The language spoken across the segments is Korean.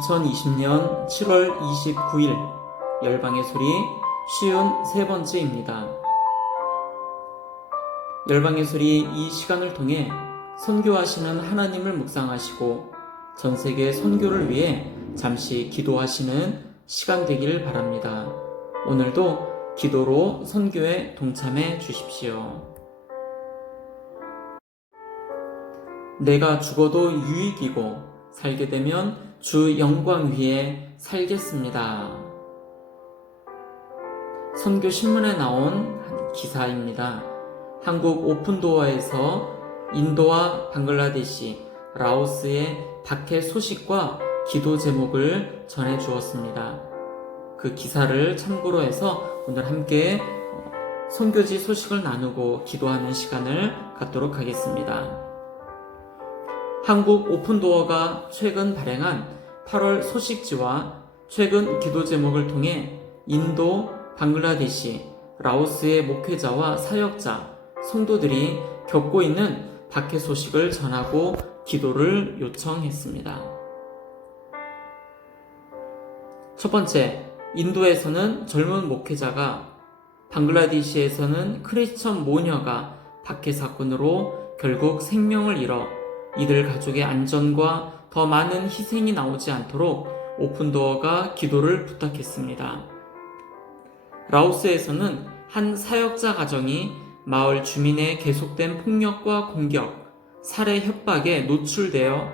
2020년 7월 29일 열방의 소리 53번째입니다. 열방의 소리 이 시간을 통해 선교하시는 하나님을 묵상하시고 전세계 선교를 위해 잠시 기도하시는 시간 되기를 바랍니다. 오늘도 기도로 선교에 동참해 주십시오. 내가 죽어도 유익이고 살게 되면 주 영광 위에 살겠습니다. 선교신문에 나온 기사입니다. 한국 오픈도어에서 인도와 방글라데시, 라오스의 박해 소식과 기도 제목을 전해 주었습니다. 그 기사를 참고로 해서 오늘 함께 선교지 소식을 나누고 기도하는 시간을 갖도록 하겠습니다. 한국 오픈도어가 최근 발행한 8월 소식지와 최근 기도 제목을 통해 인도, 방글라데시, 라오스의 목회자와 사역자, 성도들이 겪고 있는 박해 소식을 전하고 기도를 요청했습니다. 첫 번째, 인도에서는 젊은 목회자가, 방글라데시에서는 크리스천 모녀가 박해 사건으로 결국 생명을 잃어 이들 가족의 안전과 더 많은 희생이 나오지 않도록 오픈도어가 기도를 부탁했습니다. 라오스에서는 한 사역자 가정이 마을 주민의 계속된 폭력과 공격, 살해 협박에 노출되어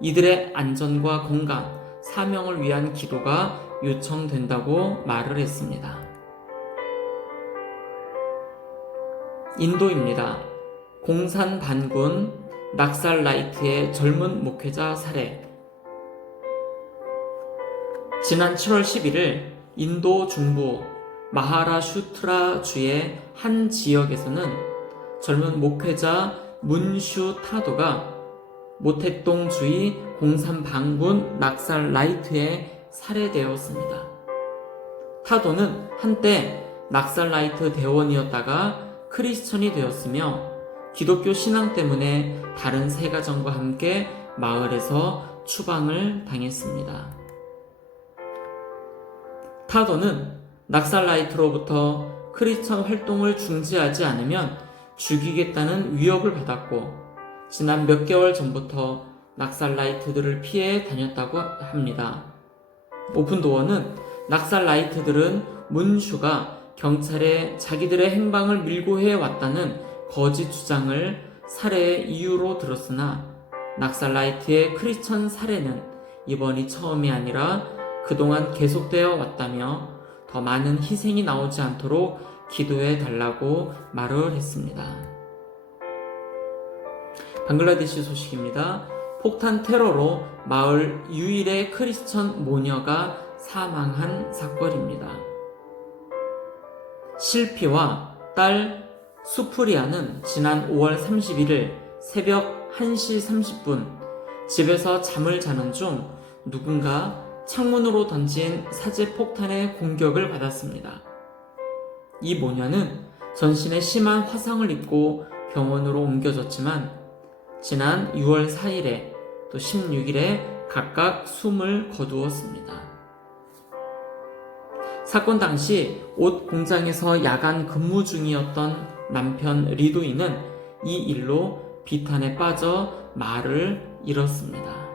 이들의 안전과 건강, 사명을 위한 기도가 요청된다고 말을 했습니다. 인도입니다. 공산 반군 낙살라이트의 젊은 목회자 살해. 지난 7월 11일 인도 중부 마하라슈트라 주의 한 지역에서는 젊은 목회자 문슈 타도가 모택동 주의 공산 반군 낙살라이트에 살해되었습니다. 타도는 한때 낙살라이트 대원이었다가 크리스천이 되었으며 기독교 신앙 때문에 다른 세 가정과 함께 마을에서 추방을 당했습니다. 타도는 낙살라이트로부터 크리스천 활동을 중지하지 않으면 죽이겠다는 위협을 받았고 지난 몇 개월 전부터 낙살라이트들을 피해 다녔다고 합니다. 오픈도어는 낙살라이트들은 문슈가 경찰에 자기들의 행방을 밀고해 왔다는 거짓 주장을 살해의 이유로 들었으나 낙살라이트의 크리스천 살해는 이번이 처음이 아니라 그동안 계속되어 왔다며 더 많은 희생이 나오지 않도록 기도해 달라고 말을 했습니다. 방글라데시 소식입니다. 폭탄 테러로 마을 유일의 크리스천 모녀가 사망한 사건입니다. 실피와 딸 수프리아는 지난 5월 31일 새벽 1시 30분 집에서 잠을 자는 중 누군가 창문으로 던진 사제 폭탄의 공격을 받았습니다. 이 모녀는 전신에 심한 화상을 입고 병원으로 옮겨졌지만 지난 6월 4일에 또 16일에 각각 숨을 거두었습니다. 사건 당시 옷 공장에서 야간 근무 중이었던 남편 리도이는 이 일로 비탄에 빠져 말을 잃었습니다.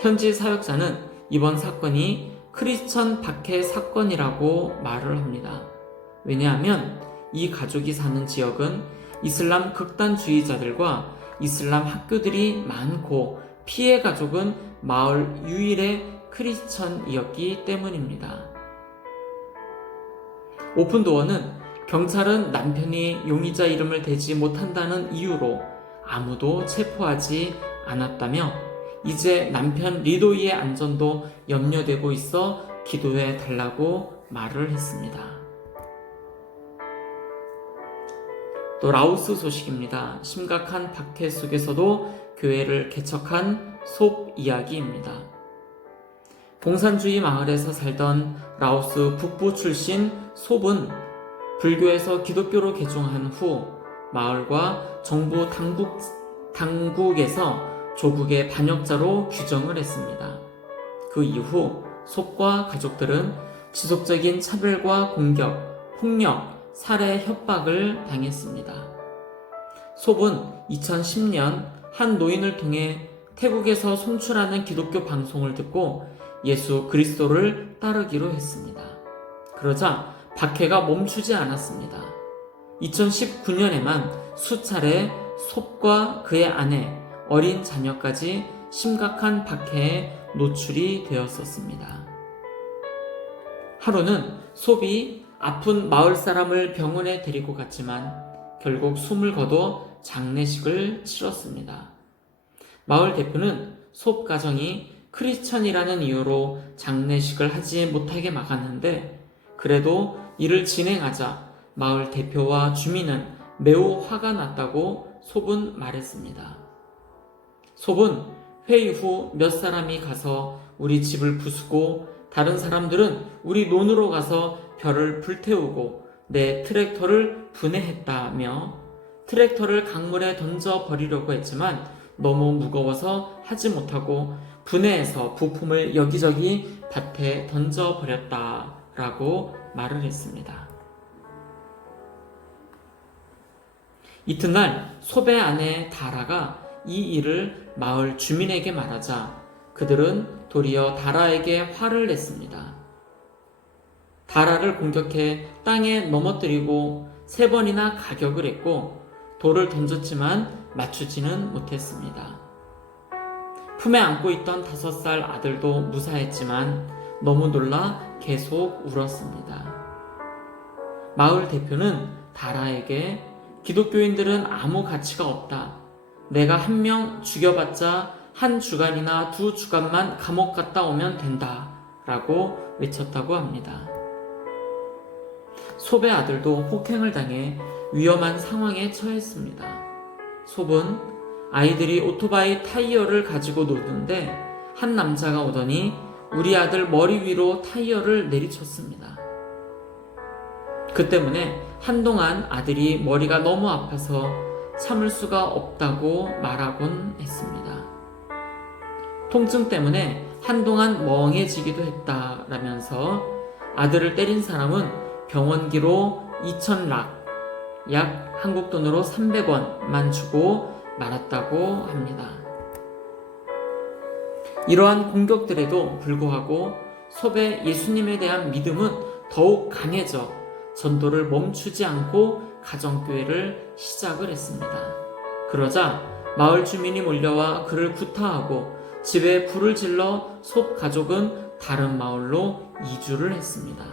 현지 사역자는 이번 사건이 크리스천 박해 사건이라고 말을 합니다. 왜냐하면 이 가족이 사는 지역은 이슬람 극단주의자들과 이슬람 학교들이 많고 피해 가족은 마을 유일의 크리스천이었기 때문입니다. 오픈도어는 경찰은 남편이 용의자 이름을 대지 못한다는 이유로 아무도 체포하지 않았다며 이제 남편 리도이의 안전도 염려되고 있어 기도해 달라고 말을 했습니다. 또 라오스 소식입니다. 심각한 박해 속에서도 교회를 개척한 솝 이야기입니다. 공산주의 마을에서 살던 라오스 북부 출신 솝은 불교에서 기독교로 개종한 후 마을과 정부 당국에서 조국의 반역자로 규정을 했습니다. 그 이후 솝과 가족들은 지속적인 차별과 공격, 폭력, 살해, 협박을 당했습니다. 솝은 2010년 한 노인을 통해 태국에서 송출하는 기독교 방송을 듣고 예수 그리스도를 따르기로 했습니다. 그러자 박해가 멈추지 않았습니다. 2019년에만 수차례 솝과 그의 아내, 어린 자녀까지 심각한 박해에 노출이 되었었습니다. 하루는 솝이 아픈 마을 사람을 병원에 데리고 갔지만 결국 숨을 거둬 장례식을 치렀습니다. 마을 대표는 솝 가정이 크리스천이라는 이유로 장례식을 하지 못하게 막았는데 그래도 이를 진행하자 마을 대표와 주민은 매우 화가 났다고 솝은 말했습니다. 솝은 회의 후 몇 사람이 가서 우리 집을 부수고 다른 사람들은 우리 논으로 가서 벼를 불태우고 내 트랙터를 분해했다며 트랙터를 강물에 던져 버리려고 했지만 너무 무거워서 하지 못하고 분해해서 부품을 여기저기 밭에 던져 버렸다라고 말을 했습니다. 이튿날 솝의 아내 다라가 이 일을 마을 주민에게 말하자 그들은 도리어 다라에게 화를 냈습니다. 다라를 공격해 땅에 넘어뜨리고 3번이나 가격을 했고 돌을 던졌지만 맞추지는 못했습니다. 품에 안고 있던 5살 아들도 무사했지만 너무 놀라 계속 울었습니다. 마을 대표는 다라에게 기독교인들은 아무 가치가 없다. 내가 1명 죽여봤자 1주간이나 2주간만 감옥 갔다 오면 된다. 라고 외쳤다고 합니다. 솝의 아들도 폭행을 당해 위험한 상황에 처했습니다. 솝은 아이들이 오토바이 타이어를 가지고 노는데 한 남자가 오더니 우리 아들 머리 위로 타이어를 내리쳤습니다. 그 때문에 한동안 아들이 머리가 너무 아파서 참을 수가 없다고 말하곤 했습니다. 통증 때문에 한동안 멍해지기도 했다라면서 아들을 때린 사람은 병원비로 2,000락, 약 한국 돈으로 300원만 주고 말았다고 합니다. 이러한 공격들에도 불구하고 솝의 예수님에 대한 믿음은 더욱 강해져 전도를 멈추지 않고 가정교회를 시작을 했습니다. 그러자 마을 주민이 몰려와 그를 구타하고 집에 불을 질러 솝 가족은 다른 마을로 이주를 했습니다.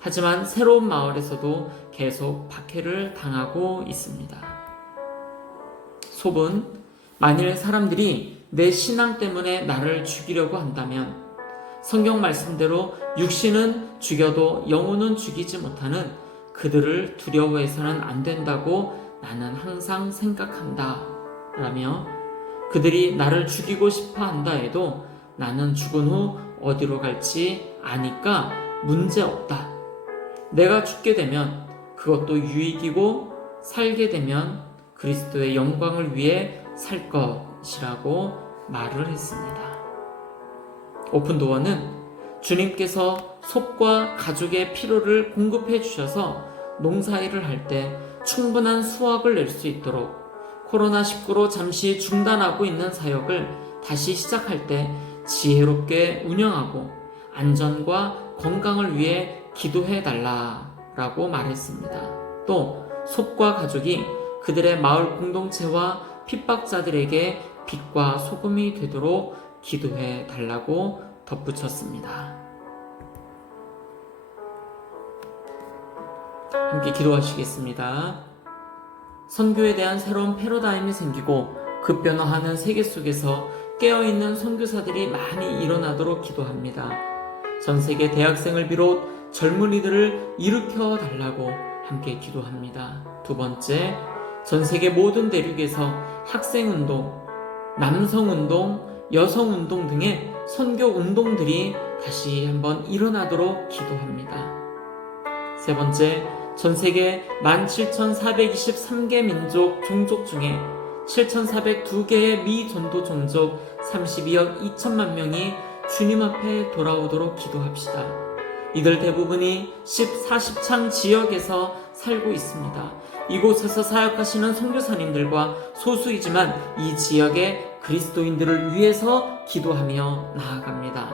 하지만 새로운 마을에서도 계속 박해를 당하고 있습니다. 솝은 만일 사람들이 내 신앙 때문에 나를 죽이려고 한다면 성경 말씀대로 육신은 죽여도 영혼은 죽이지 못하는 그들을 두려워해서는 안 된다고 나는 항상 생각한다 라며 그들이 나를 죽이고 싶어 한다 해도 나는 죽은 후 어디로 갈지 아니까 문제없다. 내가 죽게 되면 그것도 유익이고 살게 되면 그리스도의 영광을 위해 살 것이라고 말을 했습니다. 오픈도어는 주님께서 솝과 가족의 필요를 공급해 주셔서 농사일을 할 때 충분한 수확을 낼 수 있도록 코로나19로 잠시 중단하고 있는 사역을 다시 시작할 때 지혜롭게 운영하고 안전과 건강을 위해 기도해 달라라고 말했습니다. 또 솝과 가족이 그들의 마을 공동체와 핍박자들에게 빛과 소금이 되도록 기도해 달라고 덧붙였습니다. 함께 기도하시겠습니다. 선교에 대한 새로운 패러다임이 생기고 급변화하는 세계 속에서 깨어있는 선교사들이 많이 일어나도록 기도합니다. 전 세계 대학생을 비롯 젊은이들을 일으켜 달라고 함께 기도합니다. 두 번째, 전 세계 모든 대륙에서 학생운동, 남성운동, 여성운동 등의 선교운동들이 다시 한번 일어나도록 기도합니다. 세 번째, 전 세계 17,423개 민족, 종족 중에 7,402개의 미전도 종족 32억 2천만 명이 주님 앞에 돌아오도록 기도합시다. 이들 대부분이 40창 지역에서 살고 있습니다. 이곳에서 사역하시는 선교사님들과 소수이지만 이 지역의 그리스도인들을 위해서 기도하며 나아갑니다.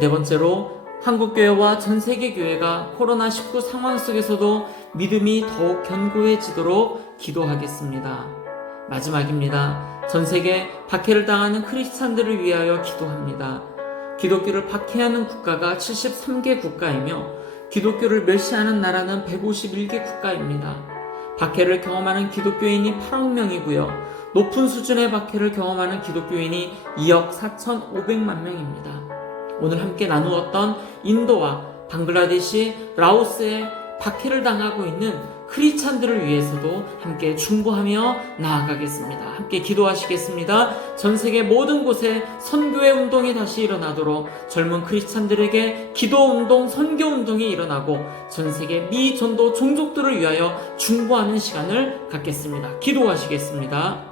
네 번째로 한국교회와 전세계 교회가 코로나19 상황 속에서도 믿음이 더욱 견고해지도록 기도하겠습니다. 마지막입니다. 전세계 박해를 당하는 크리스찬들을 위하여 기도합니다. 기독교를 박해하는 국가가 73개 국가이며 기독교를 멸시하는 나라는 151개 국가입니다. 박해를 경험하는 기독교인이 8억 명이고요. 높은 수준의 박해를 경험하는 기독교인이 2억 4,500만 명입니다. 오늘 함께 나누었던 인도와 방글라데시, 라오스에 박해를 당하고 있는 크리스찬들을 위해서도 함께 중보하며 나아가겠습니다. 함께 기도하시겠습니다. 전 세계 모든 곳에 선교의 운동이 다시 일어나도록 젊은 크리스찬들에게 기도운동, 선교운동이 일어나고 전 세계 미전도 종족들을 위하여 중보하는 시간을 갖겠습니다. 기도하시겠습니다.